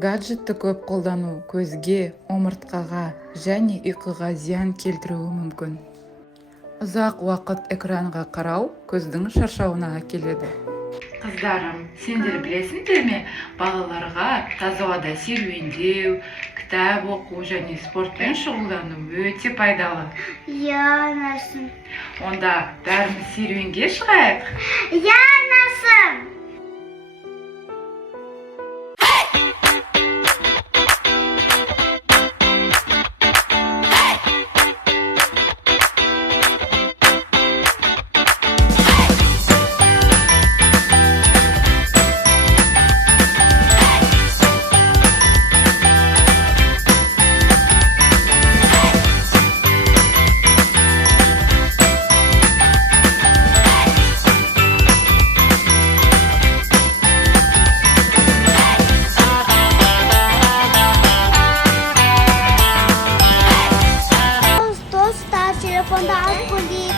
Гаджетті көп қолдану көзге, омыртқаға және ұйқыға зиян келтіруі мүмкін. Ұзақ уақыт экранға қарау көздің шаршауына әкеледі. Қыздарым, сендер білесіңдер ме, балаларға таза ауада серуендеу, кітап оқу және спортпен шұғылдану өте пайдалы. Иә, анасым. Онда бәріміз серуенге шығайық. Иә, анасым. Telefonda az polis.